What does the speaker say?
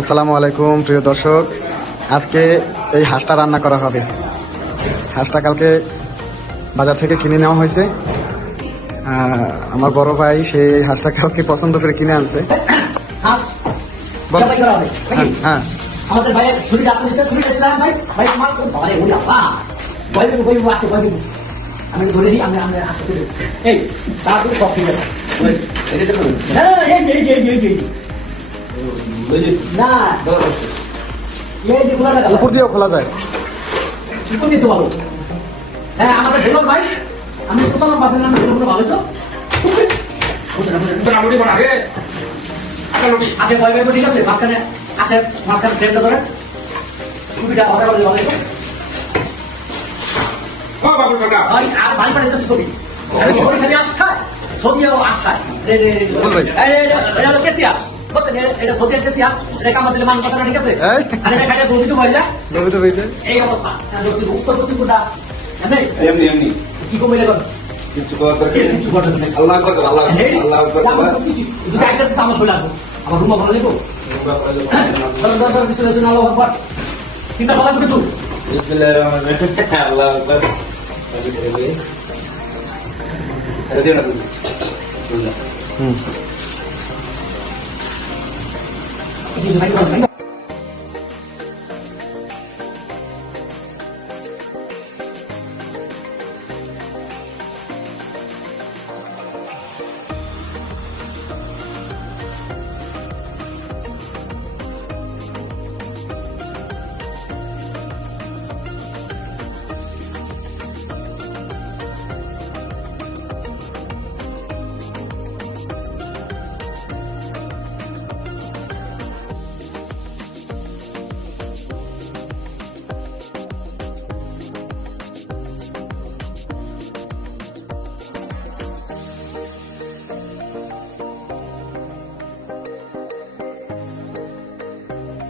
আসসালামু আলাইকুম প্রিয় দর্শক, আজকে এই হাঁসটা রান্না করা হবে। হাঁসটা কালকে বাজার থেকে কিনে নেওয়া হয়েছে। আমার বড় ভাই সেই হাঁসটা কালকে পছন্দ করে কিনে আনছে। হাঁস বল। জবাই করা হবে নাকি? হ্যাঁ, আমাদের ভাইয়ের ছুরিটা আপনি দিচ্ছেন, ছুরিটা দিলাম ভাই, ভাই আমার বাবারে ওই আপা ভয় আছে ভয় আমি ধরে দিই, আমি আসতে এই তারপরে সব ঠিক আছে। হ্যাঁ না এই যে খোলা টাকা উপর দিয়েও খোলা যায়। উপর দিতে পারো। হ্যাঁ আমাদের ভুল ভাই, আমি কোথাও পাচ্ছি না, ভুল ভালো তো আসে ভয় ভয় ঠিক আছে, মাঝখানে আসে, মাঝখানে ট্রেনটা ধরে ছবিটা অর্ডার করে ভালো ভাই। আর ভাই মানে ছবি ছবি খালি আস খায়, ছবিও আস খায়। এটা হলো কেসিয়া, বুঝছেন? এটা ছবির কেসিয়া, এটা কামড় দিলে মানুষ কথা ঠিক আছে। আর এটা খাইলে দৌড়িতে ভয় যায়, এই অবস্থা। উত্তর পশ্চিমটা এমনি এমনি কি কমে গেল কিছু করার কিছু করতে নেই। আল্লাহ আকবার আল্লাহ আল্লাহ আকবার যদি একটা আমার চলে আসবো, আমার রুমা ভালো লাগবো। আল্লাহ আকবার চিন্তা ভালো লাগবে তো। বিসমিল্লাহির রহমানির রহিম আল্লাহ আকবার দিও না তুমি ভাই